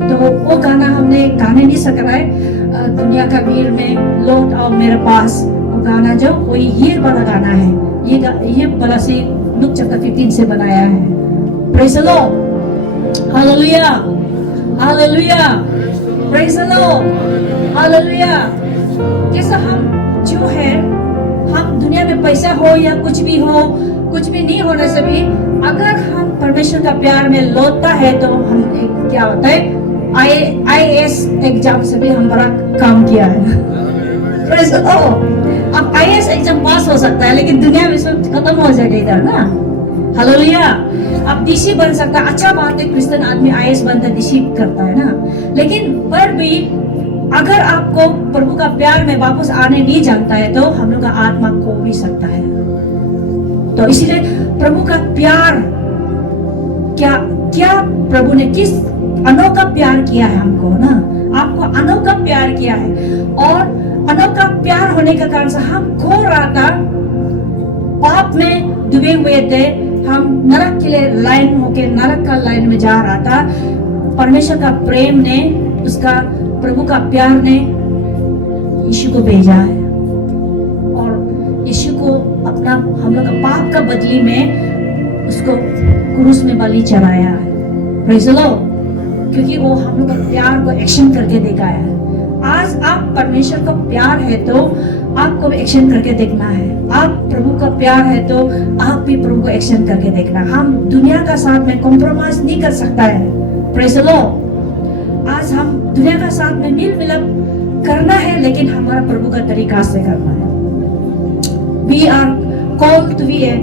तो वो गाना हमने गाने नहीं सक रहा है, दुनिया का वीर में लौट आओ मेरे पास, वो गाना जो वो ये वाला गाना है, ये वाला से लुक चैप्टर 15 से बनाया है। Praise the Lord, hallelujah, hallelujah, praise the Lord, hallelujah. कैसा हम जो है, हम दुनिया में पैसा हो या कुछ भी हो, कुछ भी नहीं होने से भी अगर हम परमेश्वर का प्यार में लौटता है तो हम क्या होता है, IAS एग्जाम से भी हम बड़ा काम किया है। Praise the Lord. अब IAS एग्जाम पास हो सकता है लेकिन दुनिया में सब खत्म हो जाएगा इधर ना, हालेलुया। अब DC बन सकता है, अच्छा बात है, क्रिश्चियन आदमी IAS बनता है, DC करता है ना, लेकिन पर भी अगर आपको प्रभु का प्यार में वापस आने नहीं जानता है तो हम लोग का आत्मा खो भी सकता है। तो इसीलिए प्रभु का प्यार क्या प्रभु ने किस अनोखा प्यार किया है हमको ना, आपको अनोखा प्यार किया है, और अनोखा प्यार होने के कारण से हम खो रहा था, पाप में डूबे हुए थे, हम नरक के लिए लाइन होके नरक का लाइन में जा रहा था। परमेश्वर का प्रेम ने, उसका प्रभु का प्यार ने यीशु को भेजा है, और यीशु को अपना हम लोग का पाप का बदली में उसको क्रूस में बलि चढ़ाया है। Praise the Lord. क्योंकि वो हम लोग का प्यार को एक्शन करके दिखाया है। आज आप परमेश्वर का प्यार है तो आपको भी एक्शन करके देखना है। आप प्रभु का प्यार है तो आप भी प्रभु को एक्शन करके देखना। हम दुनिया का साथ में कॉम्प्रोमाइज नहीं कर सकता है। Praise the Lord. आज हम दुनिया का साथ में मिल मिलाप करना है, लेकिन हमारा प्रभु का तरीका से करना है। We are called to be a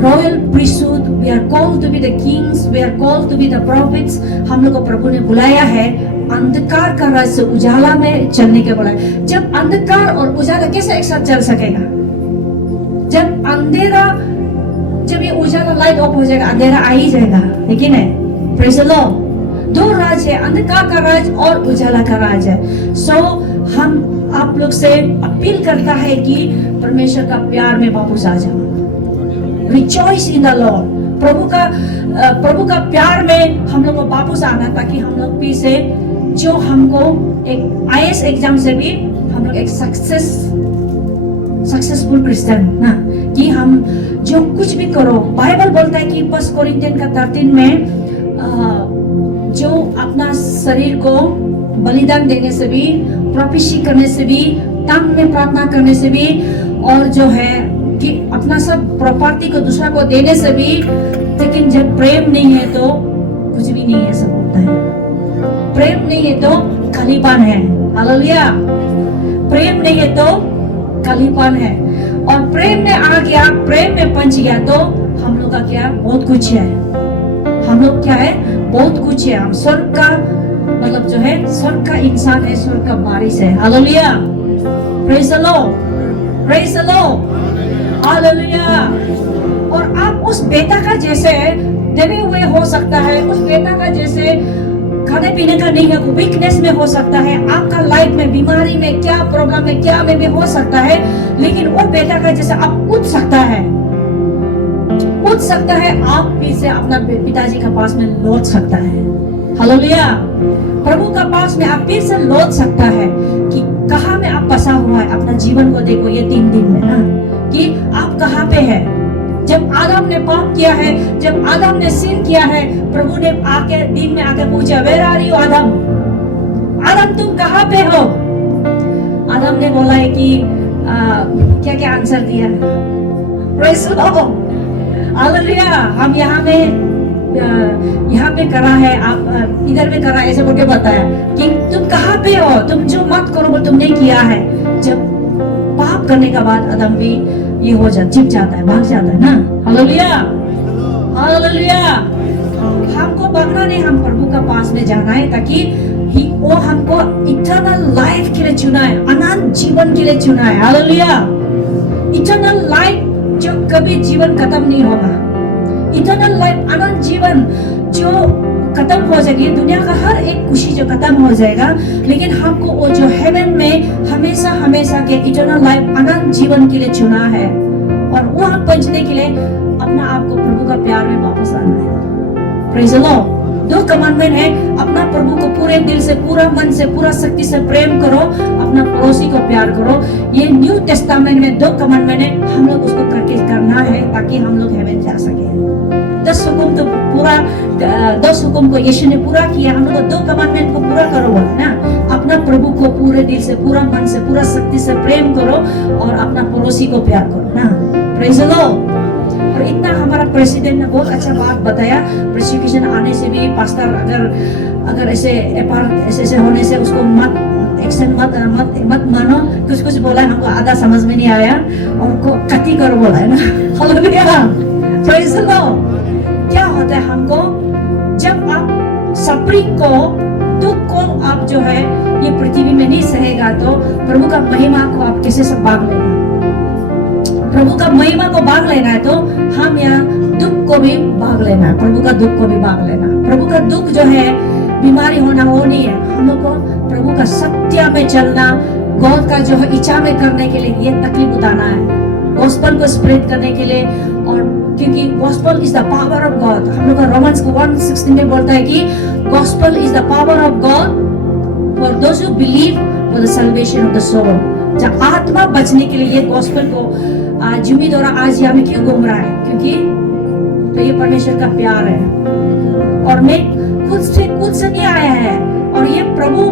royal priesthood, we are called to be the kings, we are called to be the prophets। हम लोग को प्रभु ने बुलाया है अंधकार का राज से उजाला में चलने के बुलाया। जब अंधकार और उजाला कैसे एक साथ चल सकेगा? जब अंधेरा, जब ये उजाला लाइट ऑफ हो जाएगा, अंधेरा आ ही जाएगा, लेकिन है प्रेज द लॉर्ड। दो राज है, अंधकार का राज और उजाला का राज है। सो हम आप लोग से अपील करता है कि परमेश्वर का प्यार में वापस आ जाओ। Rejoice in the Lord. प्रभु का प्यार में हम लोग को वापस आना, ताकि हम लोग भी से जो हमको एक IAS एग्जाम से भी हम लोग एक सक्सेसफुल क्रिश्चियन ना, कि हम जो कुछ भी करो, बाइबल बोलता है कि 1 कोरिन्थियन का 13 में जो अपना शरीर को बलिदान देने से भी, प्रोफेसी करने से भी, तंग में प्रार्थना करने से भी, और जो है कि अपना सब प्रॉपर्टी को दूसरा को देने से भी, लेकिन जब प्रेम नहीं है तो कुछ भी नहीं है, सब होता है। प्रेम नहीं है तो खालीपन है। हालेलुया। प्रेम नहीं है तो खालीपन है, और प्रेम में आ गया, प्रेम में पंच गया तो हम लोग का क्या, बहुत कुछ है। हम लोग क्या है, बहुत कुछ है। हम स्वर्ग का मतलब जो है, स्वर्ग का इंसान है, स्वर्ग का वारिस है। Hallelujah. Praise the Lord, praise the Lord, hallelujah. और आप उस बेटा का जैसे दबे हुए हो सकता है, उस बेटा का जैसे खाने पीने का नहीं है, वीकनेस में हो सकता है, आपका लाइफ में, बीमारी में, क्या प्रॉब्लम में, क्या में भी हो सकता है, लेकिन वो बेटा का जैसे आप उठ सकता है, उठ सकता है, आप भी से अपना पिताजी का पास में लौट सकता है। हालेलुया। प्रभु का पास में आप फिर से लौट सकता है कि कहाँ में आप फंसा हुआ है। अपना जीवन को देखो ये 3 दिन में ना, कि आप कहाँ पे है। जब आदम ने पाप किया है, जब आदम ने सिन किया है, प्रभु ने आके दिन में आके पूछा, वेयर आर यू आदम? आदम तुम कहाँ पे हो? आदम ने बोला है कि क्या क्या आंसर दिया? Praise the Lord. हालेलुया। हम यहाँ पे करा है, आप इधर में करा, ऐसे बोल के बताया कि तुम कहाँ पे हो, तुम जो मत करो वो तुमने किया है। जब पाप करने के बाद आदम भी ये हो जाता, चिप जाता है, भाग जाता है ना। Hallelujah, hallelujah. हमको भागना नहीं, हम प्रभु का पास में जाना है, ताकि वो हमको इटर्नल लाइफ के लिए चुना है, अनंत जीवन के लिए चुना है। हालेलुया। इटर्नल लाइफ जो कभी जीवन खत्म नहीं होगा, इटर्नल लाइफ, अनंत जीवन जो खत्म हो जाएगी, दुनिया का हर एक खुशी जो खत्म हो जाएगा, लेकिन हमको वो जो हेवन में हमेशा हमेशा के इटर्नल लाइफ, अनंत जीवन के लिए चुना है, और वहां पहुंचने के लिए अपना आप को प्रभु का प्यार में वापस आना है। Praise the Lord. दो कमांडमेंट है, अपना प्रभु को पूरे दिल से, पूरा मन से, पूरा शक्ति से प्रेम करो, अपना पड़ोसी को प्यार करो। ये न्यू टेस्टामेंट में दो कमांडमेंट है, हम लोग उसको करके करना है ताकि हम लोग हेवन जा सके। 10 हुकुम तो पूरा 10 हुकुम को यीशु ने पूरा किया, हम लोग दो कमांडमेंट को पूरा करो बोले ना, अपना प्रभु को पूरे दिल से, पूरा मन से, पूरा शक्ति से प्रेम करो और अपना पड़ोसी को प्यार करो ना। Praise the Lord. और इतना हमारा प्रेसिडेंट ने बहुत अच्छा बात बताया, प्रोसिक्यूशन आने से भी पास्टर अगर ऐसे ऐसे होने से उसको मत एक्शन मत मानो। कुछ बोला हमको आधा समझ में नहीं आया और को कति करो बोला है ना। Hallelujah, praise the Lord. क्या होता है हमको, जब आप सफरिंग को, दुख को आप जो है ये पृथ्वी में नहीं सहेगा तो प्रभु का महिमा को आप कैसे सब भाग लेना। प्रभु का महिमा को भाग लेना है तो हम यहाँ दुख को भी भाग लेना है, प्रभु का दुख को भी भाग लेना। प्रभु का दुख जो है बीमारी होना वो नहीं है, हम लोग को प्रभु का सत्य में चलना, गॉड का जो है इच्छा में करने के लिए ये तकलीफ उठाना है, गॉस्पेल को स्प्रेड करने के लिए। और क्योंकि gospel is the power of God, हम लोग का रोमन्स 1:16 में बोलता है कि gospel is the power of God for those who believe for the salvation of the soul. जब आत्मा बचने के लिए ये गॉस्पेल को जिमी द्वारा आज यहाँ में क्यों घूम रहा है, क्योंकि तो ये परमेश्वर का प्यार है। और मैं खुद से नहीं आया है, और ये प्रभु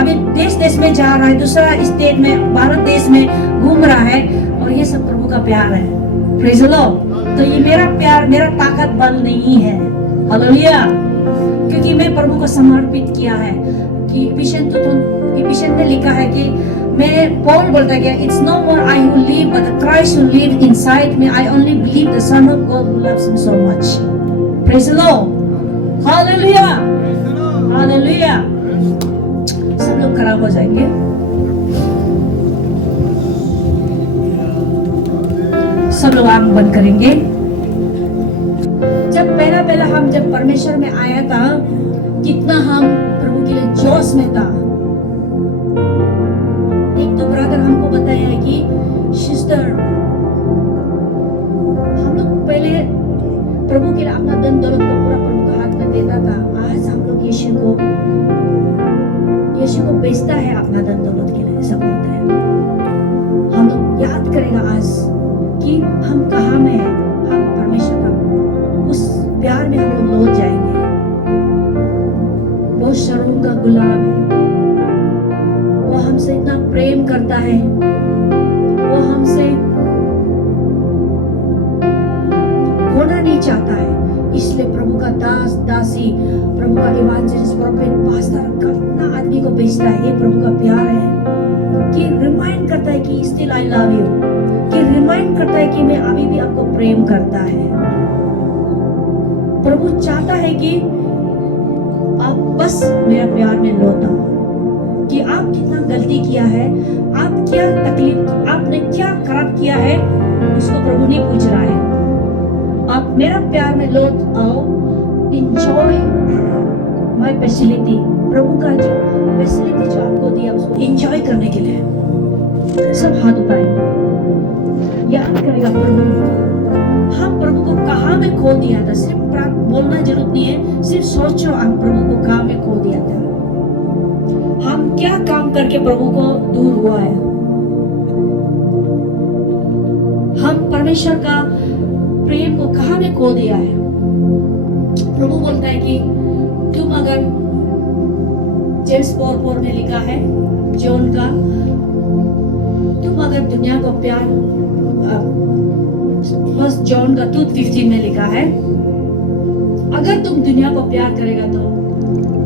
अभी देश में जा रहा है, दूसरा स्टेट में, भारत देश में घूम रहा है, और ये सब प्रभु का प्यार है। Praise the Lord. तो ये मेरा प्यार, मेरा ताकत बल नहीं है। हालेलुया। क्योंकि मैं प्रभु को समर्पित किया है। कि इफिसियन में लिखा है कि मैं पॉल बोलता है कि it's no more I who live but the Christ who live inside me. I only believe the son of God who loves me so much. Praise the Lord. Hallelujah, hallelujah. सब लोग खड़ा हो जाएंगे। सब लोग आंख बंद करेंगे। जब पहला हम जब परमेश्वर में आया था, कितना हम प्रभु के लिए जोश में था। एक तो ब्रदर हमको बताया है कि सिस्टर, हम लोग पहले प्रभु के लिए अपना धन दौलत को पूरा प्रभु के हाथ में देता था। आज हम लोग यीशु को बेचता है अपना धन दौलत के लिए, सब होता है। हम लोग याद करेगा आज कि हम कहाँ में हैं, हम परमेश्वर का उस प्यार में हम लोग लौट जाएंगे। वो शर्म का गुलाब है, वो हमसे इतना प्रेम करता है, वो हमसे खोना नहीं चाहता है। इसलिए प्रभु का दास दासी, प्रभु का इवांजेलिस्ट, प्रोफेट, पास्टर कितना आदमी को बेचता है। ये प्रभु का प्यार है कि रिमाइंड करता है कि स्टिल आई लव यू, कि रिमाइंड करता है कि मैं अभी भी आपको प्रेम करता है। प्रभु चाहता है कि आप बस मेरा प्यार में लौट आओ, कि आप कितना गलती किया है, आप क्या तकलीफ, आपने क्या खराब किया है, उसको प्रभु नहीं पूछ रहा है। आप मेरा प्यार में लौट आओ, इंजॉय माय फैसिलिटी। प्रभु का जो फैसिलिटी जो आपको दिया उसको इंजॉय करने के लिए सब हाथ उठाएंगे। याद करेगा प्रभु, हम प्रभु को कहाँ में खो दिया था। सिर्फ बोलना जरूरत नहीं है, सिर्फ सोचो हम प्रभु को कहाँ में खो दिया था। हम क्या काम करके प्रभु को दूर हुआ है। हम परमेश्वर का प्रेम को कहाँ में खो दिया है। प्रभु बोलता है कि तुम अगर जेम्स 4:4 में लिखा है जॉन का, तुम अगर दुनिया को प्यार, बस जॉन का 2:15 में लिखा है, अगर तुम दुनिया को प्यार करेगा तो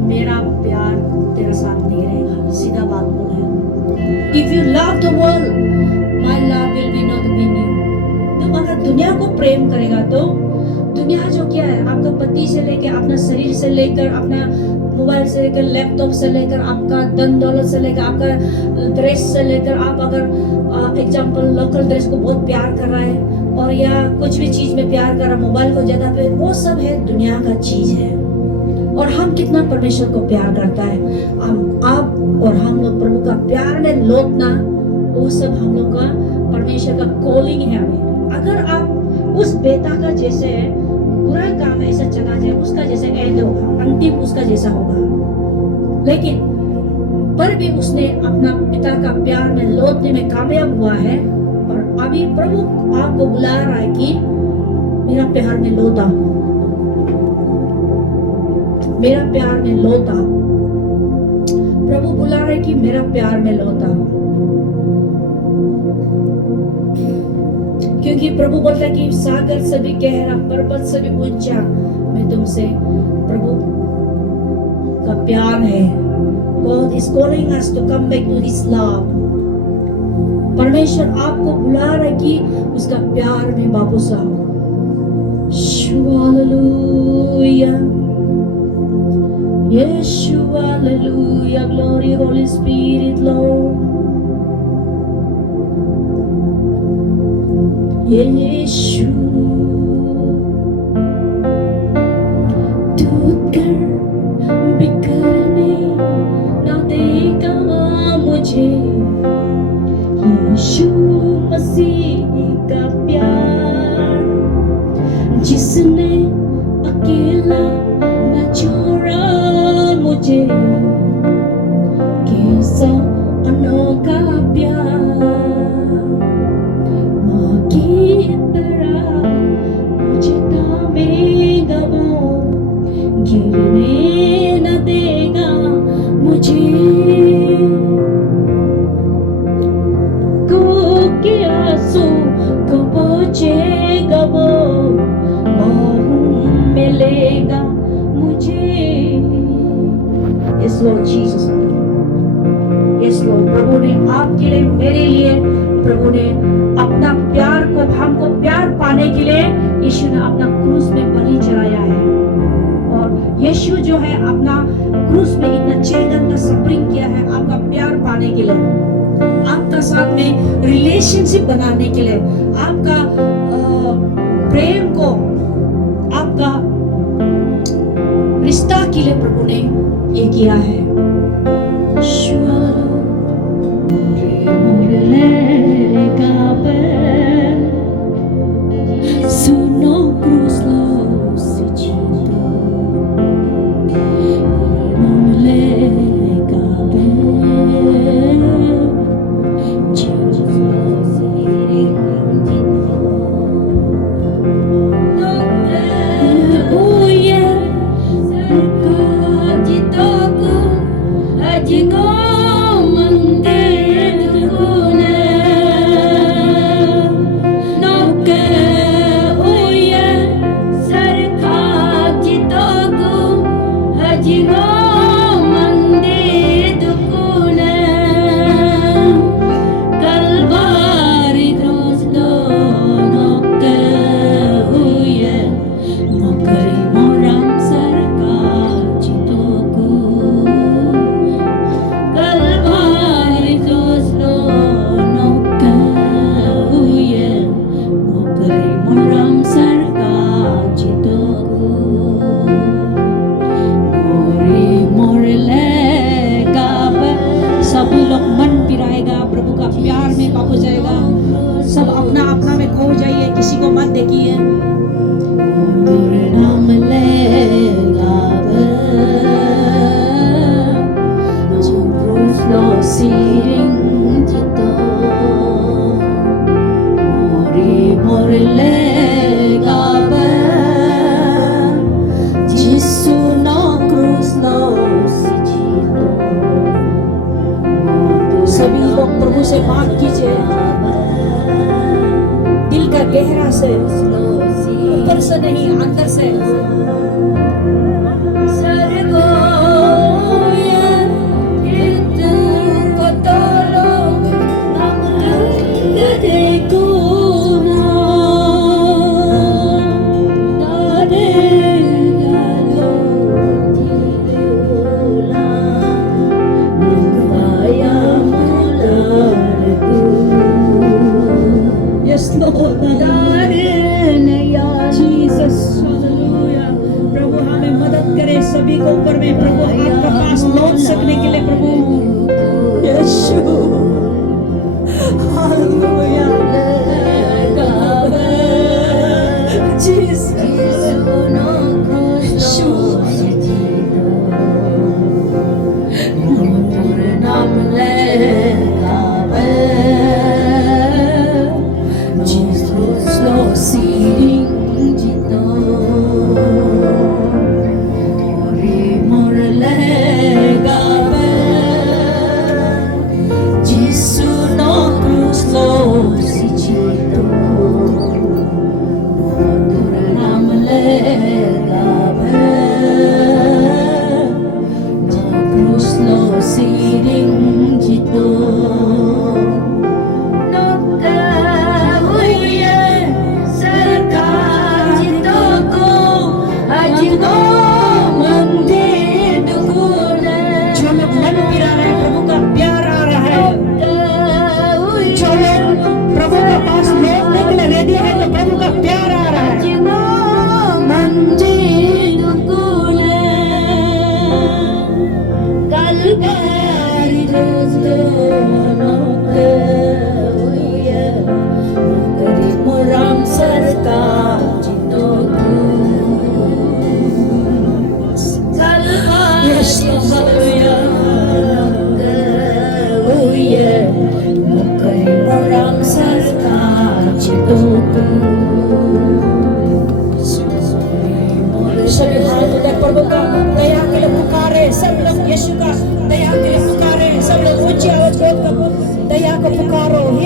मेरा प्यार तेरा साथ नहीं रहेगा। सीधा बात बोला है। If you love the world, my love will be not in you. तुम अगर दुनिया को प्रेम करेगा तो दुनिया जो क्या है, आपका पति से लेकर, अपना शरीर से लेकर, अपना मोबाइल से लेकर, लैपटॉप से लेकर, आपका धन दौलत से लेकर, आपका ड्रेस से लेकर, आप अगर एग्जाम्पल लोकल ड्रेस को बहुत प्यार कर रहा है और या कुछ भी चीज में प्यार कर रहा, मोबाइल को ज्यादा पे, वो सब है दुनिया का चीज है। और हम कितना परमेश्वर को प्यार करता है। आप और हम लोग प्रभु का प्यार में लौटना, वो सब हम लोग का परमेश्वर का कॉलिंग है हमें। अगर आप उस बेटा का जैसे बुरा काम ऐसा चला जाए, उसका जैसा एंड होगा, अंतिम उसका जैसा होगा। लेकिन पर भी उसने अपना पिता का प्यार में लौटने में कामयाब हुआ है, और अभी प्रभु आपको बुला रहा है कि मेरा प्यार में लौट आओ, मेरा प्यार में लौट आओ। प्रभु बुला रहा है कि मेरा प्यार में लौट आओ, क्योंकि प्रभु बोलता है कि सागर से भी गहरा, पर्वत से भी ऊंचा मैं तुमसे, प्रभु का प्यार है। God is calling us to come back to His love. परमेश्वर आपको बुला रहा है कि उसका प्यार में वापस आओ। Hallelujah. Yeshua, hallelujah. Glory, Holy Spirit, Lord. Yeshua. टूटकर बिखरने ना देगा मुझे यीशु मसीह का प्यार, जिसने अकेला न छोड़ा मुझे, कैसा अनोखा प्यार। माँ की तरह मुझे थामेगा वो, गिरने न देगा मुझे, को के आंसू को पोंछेगा वो, बाहों में लेगा मुझे। Yes Lord Jesus, yes Lord, प्रभु ने आपके लिए, मेरे लिए, प्रभु ने अपना प्यार को, हमको प्यार पाने के लिए यीशु ने अपना क्रूस में बलि चढ़ाया है। और यीशु जो है अपना क्रूस में इतना 6 घंटा सफरिंग किया है आपका प्यार पाने के लिए, आपका साथ में रिलेशनशिप बनाने के लिए, आपका प्रेम को, आपका रिश्ता के लिए प्रभु ने ये किया है। सुनो क्रूस लो से जीतो, मिलेगा सभी लोग प्रभु से बात कीजिए, दिल का गहरा से, ऊपर से नहीं, अंदर से। Jesus.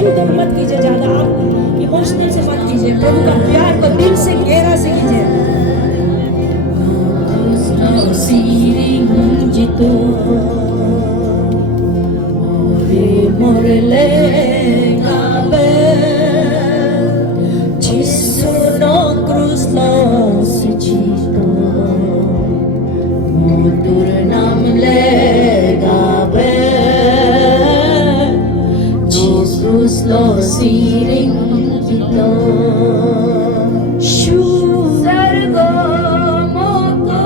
मेंटेन मत कीजिए ज्यादा, आप इमोशनल से मत कीजिए, प्रभु का प्यार को दिल से गहरा से कीजिए। Lo siring kita sargo moko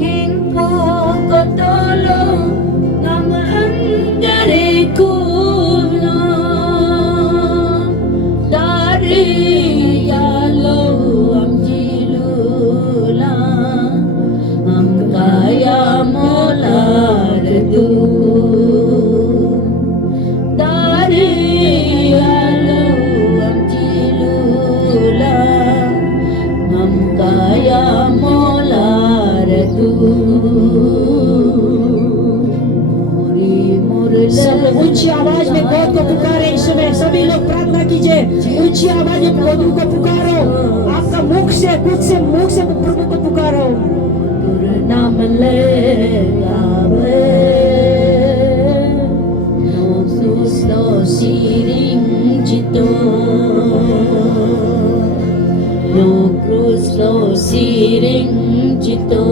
hingpo kotolo ngam hangare kulo dari yalo am jilula am kaya molar tu सब ऊंची आवाज में गॉड को पुकारे। इस समय सभी लोग प्रार्थना कीजिए, ऊंची आवाज में प्रभु को पुकारो, आपका मुख से प्रभु को पुकारो। नाम ले आवे no siring jito no cruz lo siring jito।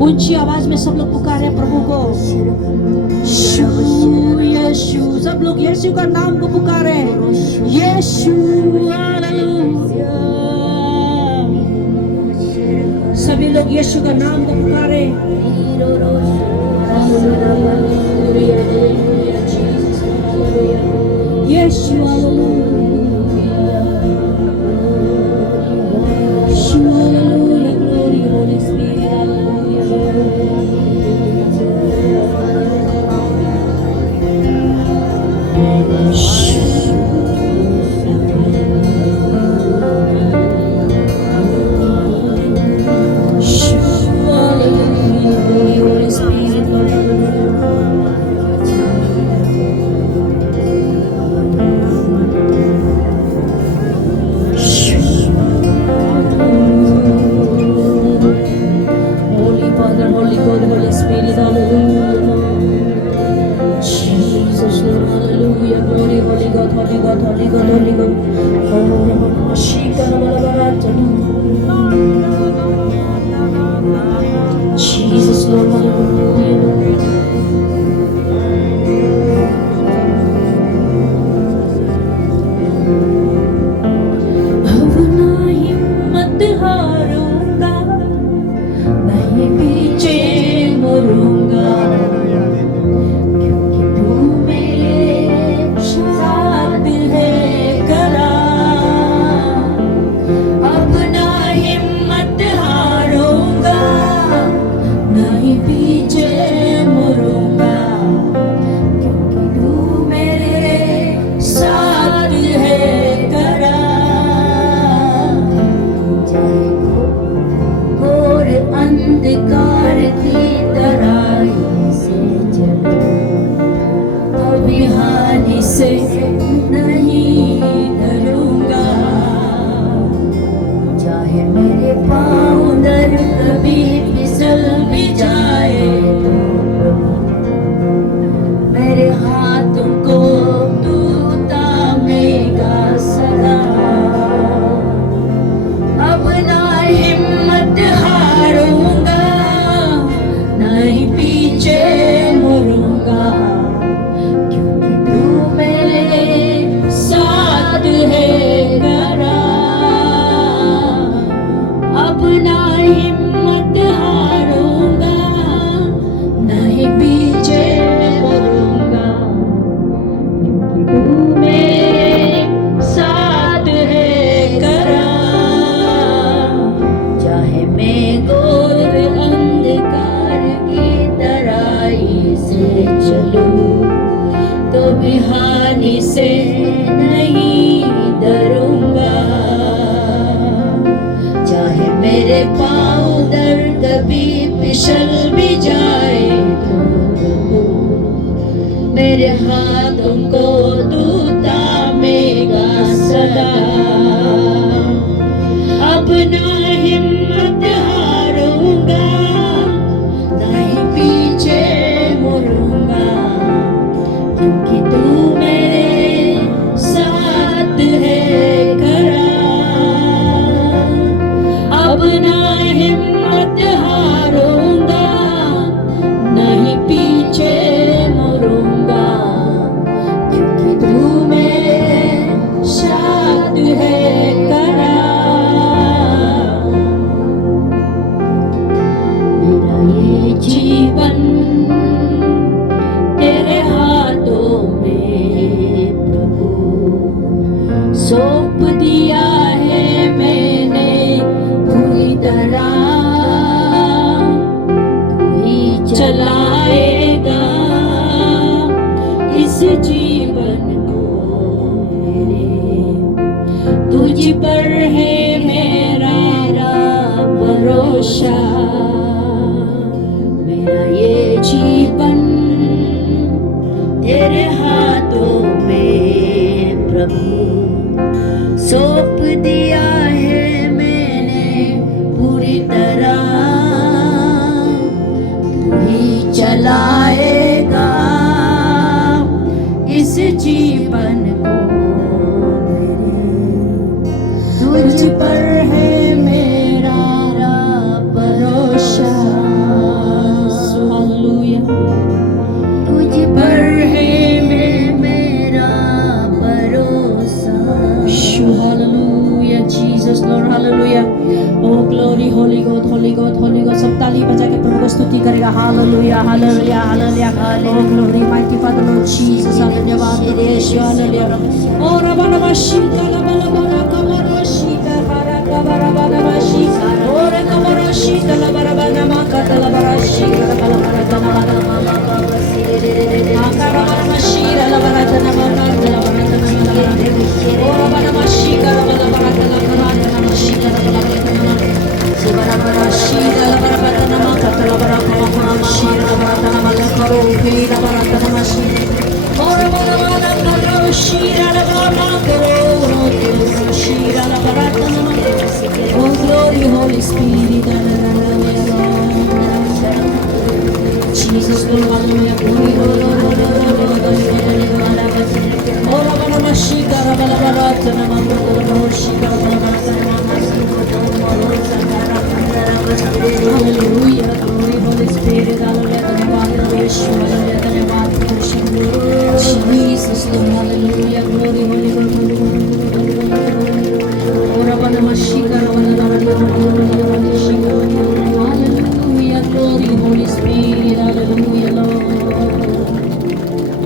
ऊंची आवाज में सब लोग पुकारे प्रभु को, यीशु, सब लोग यीशु का नाम को पुकारे, यीशु हालेलुया। सभी लोग यीशु का नाम को पुकारे। यीशु Jesus, Lord, hallelujah। अब ना हिम्मत हारूंगा, नहीं पीछे मुड़ूंगा, क्योंकि तू मेरे साथ है खड़ा। अब ना हिम्मत हारूंगा, नहीं पीछे मुड़ूंगा, क्योंकि तू मेरे साथ है खड़ा। चाहे घोर अंधकार की तराई से चलो, कभी हानि से नहीं डरूंगा। चाहे मेरे पाँव दर कभी फिसल भी जाए, तो मेरे हाथों को तू थामेगा सदा। अब ना हिम्मत हारूंगा, नहीं पीछे मुड़ूंगा, क्योंकि तू मेरे साथ है खड़ा। अब ना हिम्मत हारूंगा, नहीं पीछे मुड़ूंगा, क्योंकि तू मेरे साथ है खड़ा। चाहे मैं घोर अंधकार की तराई से चलूं, तो भी हानि से नहीं डरूंगा। चाहे मेरे पाँव दर कभी फिसल भी जाए, तो तेरे हाथों को तू थामेगा सदा। अपना हिम्मत हारूंगा, नहीं पीछे मुड़ूंगा, क्योंकि तू मेरे साथ है खड़ा। अपना हिम्मत हारूंगा, नहीं पीछे मुड़ूंगा, क्योंकि तू मेरे साथ है खड़ा। मेरा ये जीवन तेरे हाथों में प्रभु सौंप दिया है मैंने पूरी तरह। तू ही चलाएगा इस जीवन को मेरे, तुझ पर है मेरा भरोसा। मेरा ये जीवन तेरे हाथों में प्रभु सौंप दिया है मैंने पूरी तरह। तू ही चलाएगा इस जीवन को मेरे, तुझ पर है मेरा भरोसा। हालेलुया, तुझ पर है मेरा भरोसा। Hallelujah Jesus Lord, hallelujah. Oh glory holy God, holy God, holy God. सब ताली बजा के प्रभु को स्तुति करेगा। Hallelujah, hallelujah, hallelujah. Oh glory mighty father Lord Jesus, धन्यवाद तेरे यीशु, हालेलुया। ओ रबा रबा शीता रबा रबा कमरो शीता हरा कबरा रबा शीता ओ रे कमरो शीता रबा रबा नमा कतल रबा शीता रबा रबा कमरा नमा कबरा रे आकारा रबा शीता रबा रबा नमा कतल रबा रबा ओ रबा रबा शीता रबा रबा नमा नमा शीता रबा रबा नमा सुबरा रबा शीता रबा रबा नमा कतल रबा रबा शीता रबा नमा करो भी रबा रबा नमा शीता ओ रबा रबा नमा शीता रबा करो शीता रबा रबा नमा। Oh glory Holy Spirit, Jesus Lord, hallelujah, glory, oh Rabba Mashika, Rabba Rabba Nama, Shika, hallelujah, glory Holy Spirit, hallelujah, Jesus Lord, hallelujah, glory Holy hallelujah, glory Holy Spirit, hallelujah, Lord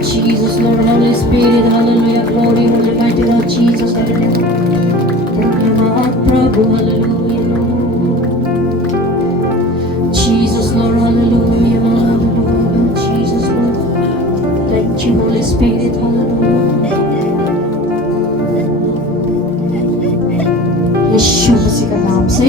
Jesus, Lord, Holy Spirit, hallelujah, glory, Holy mighty Lord Jesus, hallelujah. Dhanyavad Prabhu, hallelujah, Lord Jesus, Lord, hallelujah, Lord Jesus, Lord. Thank you, Holy Spirit, hallelujah. यीशु मसीह का नाम से